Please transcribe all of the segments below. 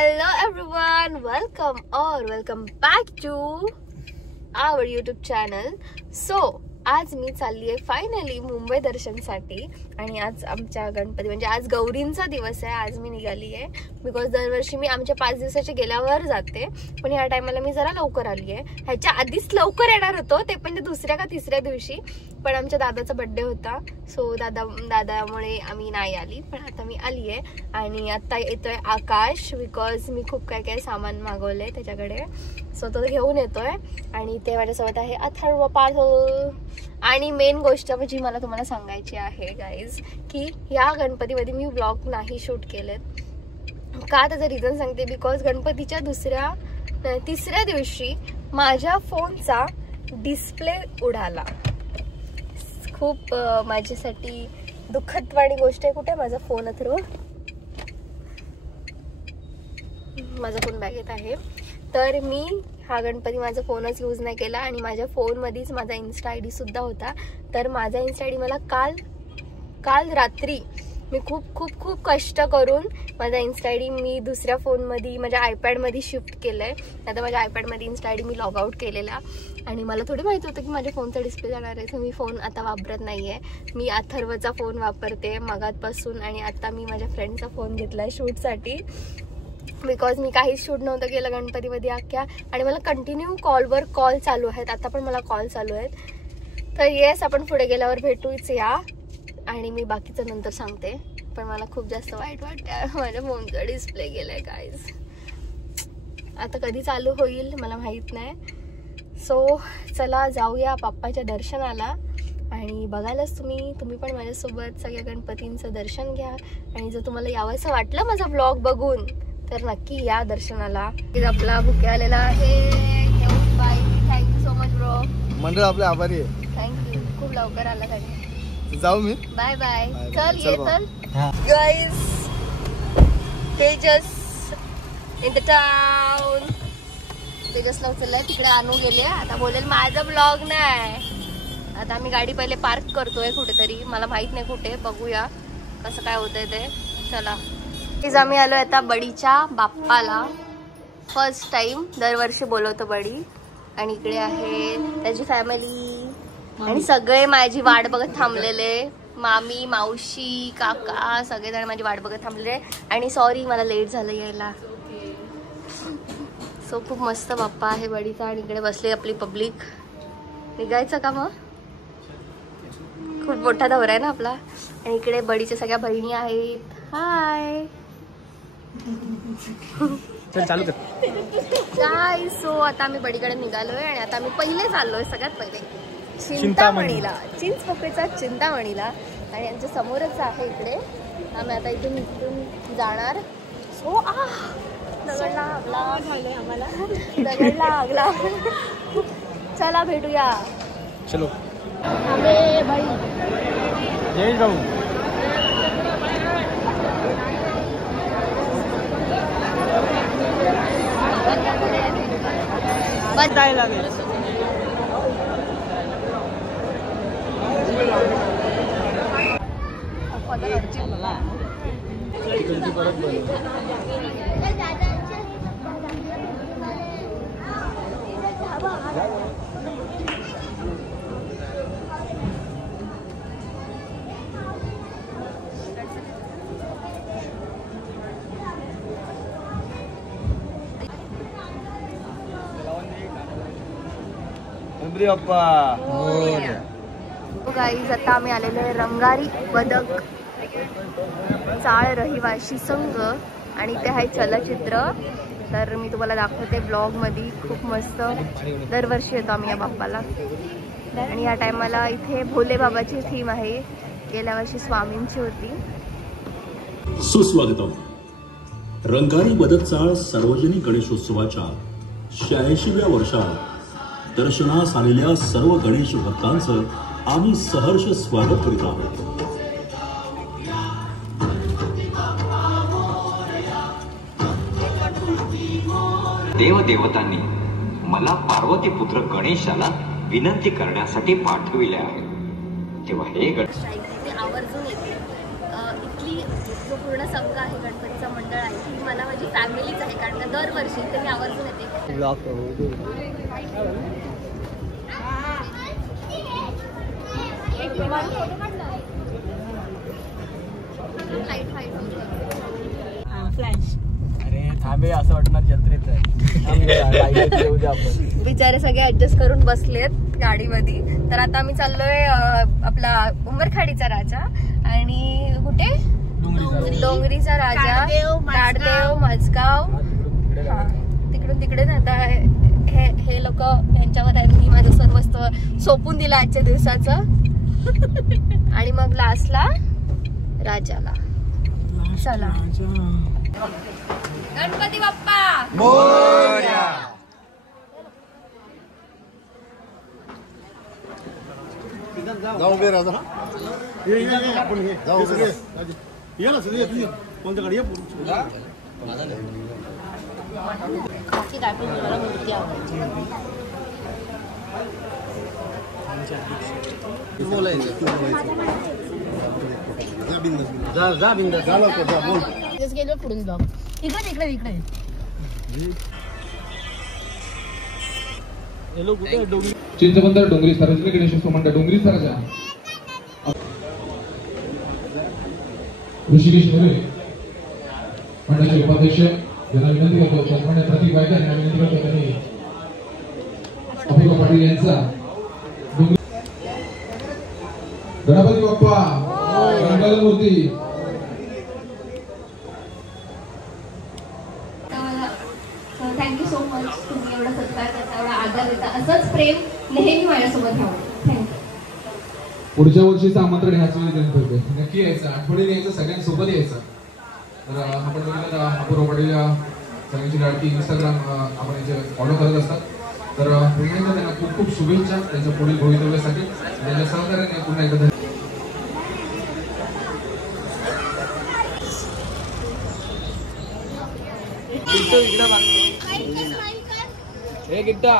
Hello everyone, welcome back to our YouTube channel. So आज मी चालली आहे फायनली मुंबई दर्शनसाठी आणि आज आमच्या गणपती म्हणजे आज गौरींचा दिवस आहे. आज मी निघाली आहे बिकॉज दरवर्षी मी आमच्या 5 दिवसाच्या गेल्यावर जाते, पण ह्या टायमाला मी जरा लवकर आली आहे. ह्याच्या आधीच लवकर येणार होतो, ते पण दुसऱ्या का तिसऱ्या दिवशी, पण आमच्या दादाचा बर्थडे होता सो दादामुळे आम्ही नाही आली. पण आता मी आली आहे आणि आता येतोय आकाश बिकॉज मी खूप काय सामान मागवलंय त्याच्याकडे, सो तो घेऊन येतोय. आणि ते माझ्यासोबत आहे अथर्व पाटील. आणि मेन गोष्ट जी मला तुम्हाला सांगायची आहे गाईज, की या गणपतीमध्ये मी व्लॉग नाही शूट केलेत. का त्याचं रिझन सांगते, बिकॉज गणपतीच्या तिसऱ्या दिवशी माझ्या फोनचा डिस्प्ले उडाला. खूप माझ्यासाठी दुःखदवाणी गोष्ट आहे. कुठे माझा फोन अथर्व? माझा फोन बॅगेत आहे. तर मी हा गणपती माझा फोनच यूज नाही केला आणि माझ्या फोनमध्येच माझा इन्स्टा आय डी सुद्धा होता. तर माझा इन्स्टा आय डी मला काल रात्री मी खूप कष्ट करून माझा इन्स्टा आय डी मी दुसऱ्या फोनमध्ये माझ्या आयपॅडमध्ये शिफ्ट केलं आहे. आता माझ्या आयपॅडमध्ये इन्स्टा आय डी मी लॉग आउट केलेला आणि मला थोडी माहिती होतं की माझ्या फोनचा डिस्प्ले जाणार आहे. तर मी फोन आता वापरत नाही आहे. मी अथर्वचा फोन वापरते मगातपासून आणि आता मी माझ्या फ्रेंडचा फोन घेतला आहे शूटसाठी, बिकॉज मी काहीच शूट नव्हतं केलं गणपतीमध्ये अख्ख्या. आणि मला कंटिन्यू कॉलवर कॉल चालू आहेत, आता पण मला कॉल चालू आहेत. तर येस, आपण पुढे गेल्यावर भेटूच या आणि मी बाकीचं नंतर सांगते. पण मला खूप जास्त वाईट वाटतंय, माझ्या फोनचा डिस्प्ले गेलाय गाईज. आता कधी चालू होईल मला माहित नाही. सो चला जाऊया बाप्पाच्या दर्शनाला. आणि बघायलाच तुम्ही पण माझ्यासोबत सगळ्या गणपतींचं दर्शन घ्या. आणि जर तुम्हाला यावंसं वाटलं माझा ब्लॉग बघून तर नक्की या दर्शनाला. आपला बुके आलेला आहे. Thank you so much bro. मंडळ आपले आभारी आहे. थँक्यू, खूप लवकर आला साठी. जाऊ मी. Bye bye. चल ये चल guys. Tejas in the town. तेजसला उचललाय, तिकडे आणू गेले. आता बोलेल माझा ब्लॉग नाही. आता आम्ही गाडी पहिले पार्क करतोय कुठेतरी, मला माहित नाही कुठे, बघूया कसं काय होतंय ते. चला आम्ही आलोय आता बडीच्या बाप्पाला. फर्स्ट टाइम, दरवर्षी बोलवतो बडी. आणि इकडे आहे त्याची फॅमिली आणि सगळे माझी वाट बघत थांबलेले. मामी, मावशी, काका सगळेजण माझी वाट बघत थांबलेले. आणि सॉरी मला लेट झालं यायला. सो खूप मस्त बाप्पा आहे बडीचा. आणि इकडे बसले आपली पब्लिक. निघायचं का मग? खूप मोठा दौरा आहे ना आपला. आणि इकडे बडीच्या सगळ्या बहिणी आहेत. हाय. चल चालू कर गाईज. सो आता आम्ही बडीकडे निघालोय आणि आता आम्ही पहिले चाललोय सगळ्यात पहिले चिंतामणीला, चिंचपोकळीचा चिंतामणीला. आणि यांच्या समोरच आहे इकडे. आम्ही आता इथून जाणार. सो दगडला लागला. चला भेटूया. चलो. भाई जय भाऊ. बस जायला लागेल. गाईज आता आम्ही आलेलो आहे रंगारी बदक चाळ रहिवाशी संघ. आणि ते आहे चलचित्र. तर मी तुम्हाला दाखवते ब्लॉग मध्ये. खूप मस्त, दरवर्षी येतो आम्ही या बाप्पाला. आणि या टायमाला इथे भोले बाबाची थीम आहे. गेल्या वर्षी स्वामींची होती. सुस्वागतम. रंगारी बदक चाळ सार्वजनिक गणेशोत्सवाच्या 86व्या वर्षात दर्शनास आलेल्या सर्व गणेश भक्तांचं आम्ही सहर्ष स्वागत करीत आहोत. देवदेवतांनी मला पार्वती पुत्र गणेशाला विनंती करण्यासाठी पाठविले आहे. तेव्हा हे आवर्जून येते. इथली जो पूर्ण संघ आहे गणपतीचा मंडळ मंडळ आहे ती मला माझी फॅमिलीच आहे, कारण का दरवर्षी तरी आवर्जून येते. फ्लॅश. अरे थांबे, असं वाटणार जत्रेत आहे. बिचारे सगळे ऍडजस्ट करून बसलेत गाडीमध्ये. तर आता आम्ही चाललोय आपला उंबरखाडीचा राजा आणि कुठे डोंगरीचा राजा, ताडदेव, माझगाव, तिकडून तिकडे आता हे लोक यांच्यावर मी माझं सर्वस्व सोपून दिलं आजच्या दिवसाचं. आणि मग लास्टला राजाला. चला गणपती बाप्पा मोरया. जाऊ बे राजा. आपण जाऊ ये ना सगळे. कोणत्या गाडी बाकी काय पण मला मूर्ती आवडायची. जा बिंदास जा लवकर जा बोल. गेलो पुढून ब्लॉग. इकडे इकडे हेलो कुठे डोंगरी चिंचबंदर डोंगरी सार्वजनिक गणेशोत्सव मंडळ डोंगरीचा राजा ऋषिकेश मोरे मंडळाचे उपाध्यक्ष यांना विनंती करतो सन्मान्य प्रतीक वायकर यांना विनंती करतो त्यांनी अपूर्व पाटील यांचा Ganpati Bappa Mangalmurti. Thank you so much. तुम्ही एवढा सत्कार करता, एवढा आदर देता, असंच प्रेम नेहमी माझ्यासोबत राहू. थँक्यू. पुढच्या वर्षीचं आमंत्रण ह्याच वेळी देण्यात होते. नक्की यायचं, आठवणीने यायचं, सगळ्यांसोबत यायचं. तर आपण बघितलं अपूर्व पाटील सगळ्यांची लाडकी इंस्टाग्राम आपण याचे फॉलो करत असतात. तर पुन्हा एकदा त्यांना खूप खूप शुभेच्छा त्यांच्या पुढील भवितव्यासाठी. त्यांच्या सहकार्याने पुन्हा एकदा हे गिट्टा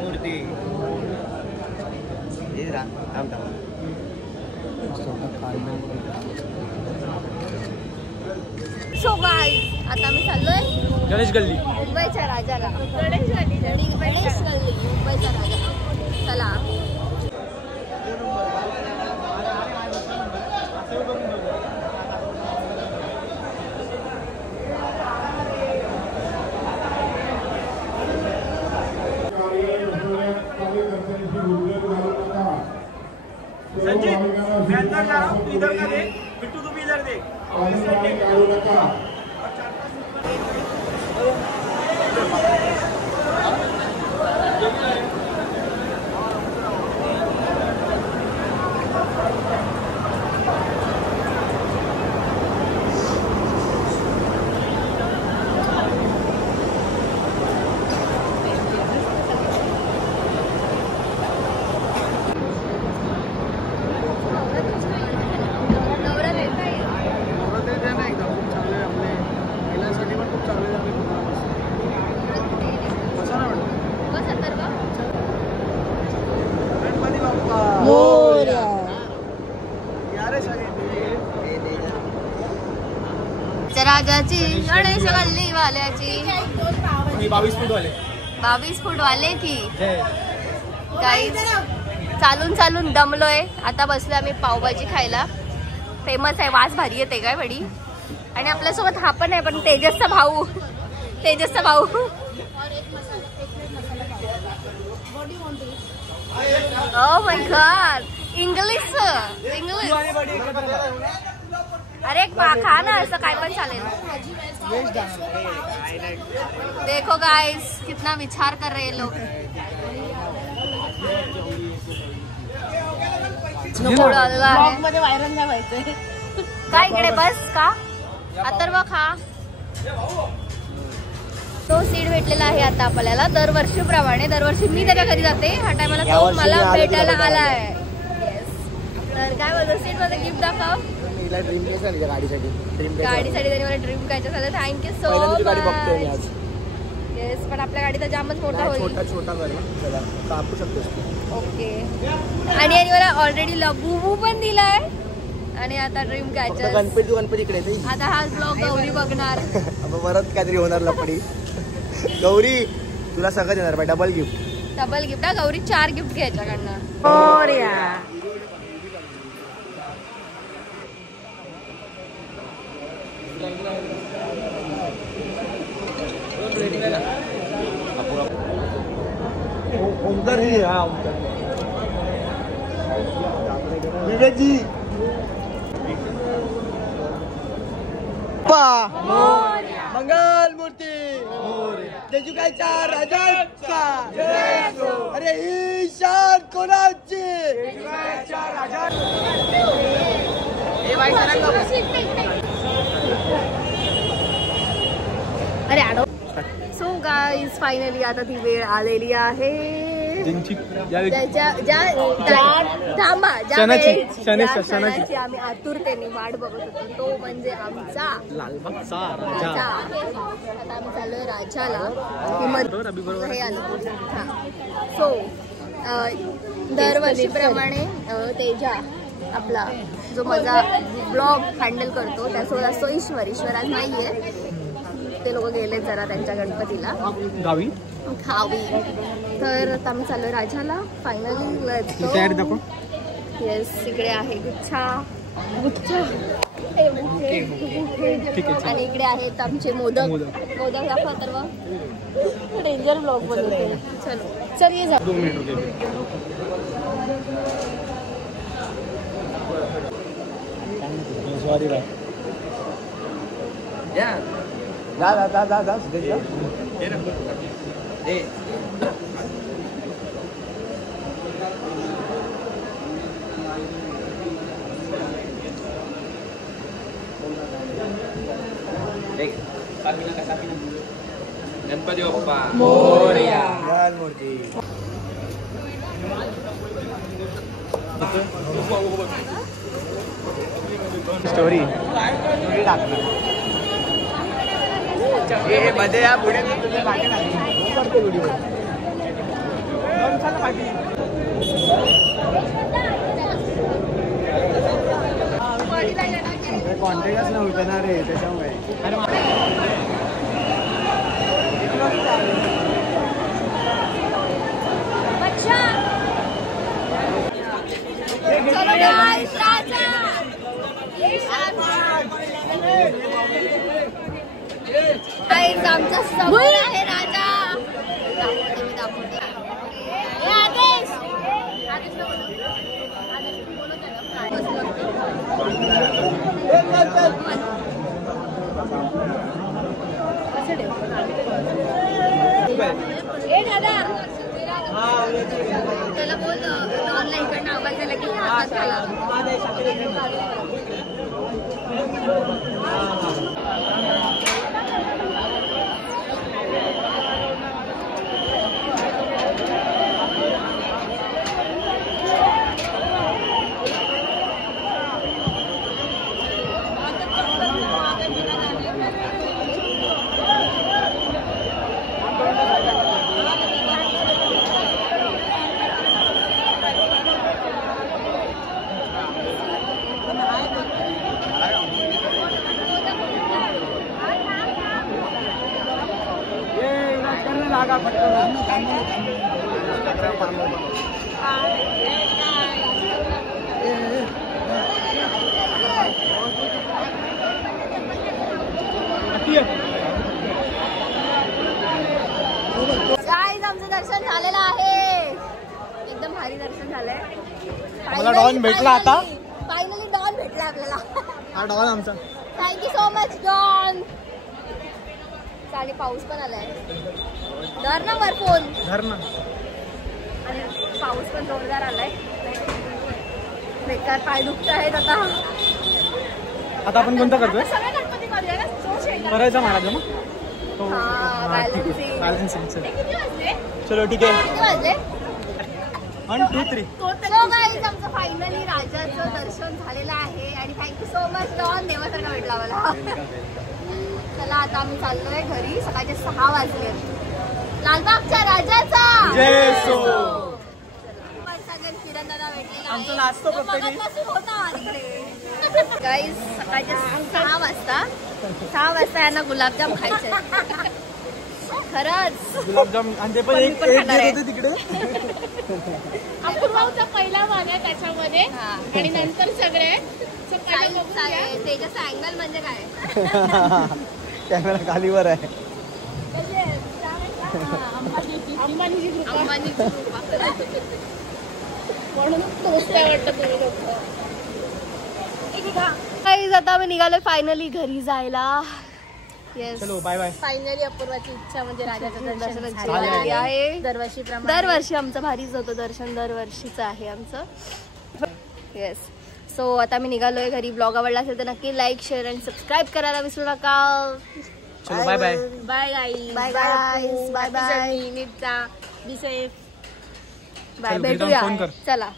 मूर्ती. सो गाईज आता आम्ही चाललोय गणेश गल्ली मुंबईच्या राजाला. गणेश गल्ली मुंबईचा राजा. चला. संजीत अंदर जा, इधर का देख, बिट्टू तू भी इधर देख. राजाची गणेश गल्ली वाल्याची 22 फूट वाले 22 फूट वाले की गाईज चालून चालून दमलोय. आता बसलोय आम्ही पावभाजी खायला. फेमस आहे, वास भारी येते काय बडी. आणि आपल्यासोबत हा पण आहे, पण तेजसचा भाऊ. Oh my God. इंग्लिश. अरे खा ना, असं काय पण चालेल. देखो गाइस कितना विचार कर रहे लोग. मध्ये व्हायरल नाही व्हायचंय काय इकडे बस का. अथर्व खा. तो सीट भेटलेला आहे आता आपल्याला दरवर्षीप्रमाणे. दरवर्षी मी त्याच्या घरी जाते, ह्या टायमाला तो मला भेटायला आलाय. तर काय बोलतो, सीट मध्ये गिफ्ट दाखव. तिला ड्रीम कॅच झाली गाडीसाठी. गाडीसाठी तरी मला ड्रीम कॅचर झालं. Thank you so much. गाडी बघतोय मी आज. येस, पण आपल्या गाडीचा जामच मोठा होईल. छोटा कर ना, कापू शकतोस. ओके. आणि मला ऑलरेडी लबू पण दिलाय आणि आता ड्रीम कॅचर. गणपती इकडे येते. आता हा ब्लॉग गौरी बघणार. परत काहीतरी होणार लपडी. गौरी तुला सगळं देणार बाय, डबल गिफ्ट. डबल गिफ्ट हा. गौरी 4 गिफ्ट घ्यायच्याकडनं. विवेक जी मंगल मूर्ती जेजुकाच्या राजाचा. अरे ईशान कोणाची. अरे आडो. सो गाईज फायनली आता ती वेळ आलेली आहे क्षणाची आम्ही आतुरतेने वाट बघत होतो. तो म्हणजे आमचा लालबागचा राजा. आता आम्ही चाललोय राजाला. हे आलो. सो दरवर्षीप्रमाणे तेजा आपला जो माझा ब्लॉग हँडल करतो त्यासोबत असतो ईश्वर आज नाहीये. ते लोक गेले जरा त्यांच्या गणपतीला गावी. तर आता आम्ही चाललोय राजाला. फायनली येस, इकडे आहे गुच्छा आणि इकडे आहेत आमचे मोदक दाखवा. तर डेंजर ब्लॉग बनवते. चल ये जा. 2 मिनिट सॉरी बाय. जा गणपती बाप्पा मोरया. मूर्ती स्टोरी टाकणार. मध्ये या पुढे व्हिडिओ कॉन्टॅक्टच नव्हतं ना रे त्याच्यामुळे. आमचा समोर आहे राजा. त्याला बोल ऑनलाईन कडनं आवाज दिला की हातात घाला. आमचं दर्शन झालेलं आहे. एकदम भारी दर्शन झालंय. मला डॉन भेटला. आता फायनली डॉन भेटला आपल्याला. हा डॉन आमचा. Thank you so much Don. आणि पाऊस पण आलाय. धर ना वर फोन. धर ना. आणि पाऊस पण जोरदार आलाय. बेकार पाय दुखत आहेत आता. आपण कोणता करतोय. सगळ्या गणपती मध्ये करायचा महाराज मग. बॅलन्सिंग. चलो ठीक आहे. 1 2 3 सो गाईज आमचं फायनली राजाचं दर्शन झालेलं आहे आणि थँक्यू सो मच डॉन, देवासारखा भेटला मला. चला आता आम्ही चाललोय घरी. सकाळचे 6 वाजले. लालबागच्या राजाचा जय सो. किरण दादा भेटलेला आमचा नाचतो प्रत्येकी होता तिकडे. गाईज सकाळचे 6 वाजता यांना गुलाबजाम खायचे. खरंच गुलाबजाम आणि ते पण एक खाणार आहे. होते तिकडे. अपूर्वाचा पहिला भाग आहे त्याच्यामध्ये आणि नंतर सगळे तेजस अँगल म्हणजे काय कॅमेरा खालीवर आहे. अंबानीची कृपा अंबानीची कृपा. म्हणून टोचताय वाटतं तुम्ही लोक. गाईज आता आम्ही निघालोय फायनली घरी जायला. येस चलो बाय बाय. फायनली अपूर्वाची इच्छा म्हणजे राजाचं दर्शन झालेली आहे. दरवर्षी आमचं भारीच होतं दर्शन, दरवर्षीचं आहे आमचं. येस. सो आता मी निघालोय घरी. ब्लॉग आवडला असेल तर नक्की लाईक, शेअर आणि सबस्क्राईब करायला विसरू नका. चलो bye bye. Bye guys. Bye guys. Bye bye. नीटचा बी सेफ. बाय. चल, घरी जाऊन भेटूया. फोन कर. चला.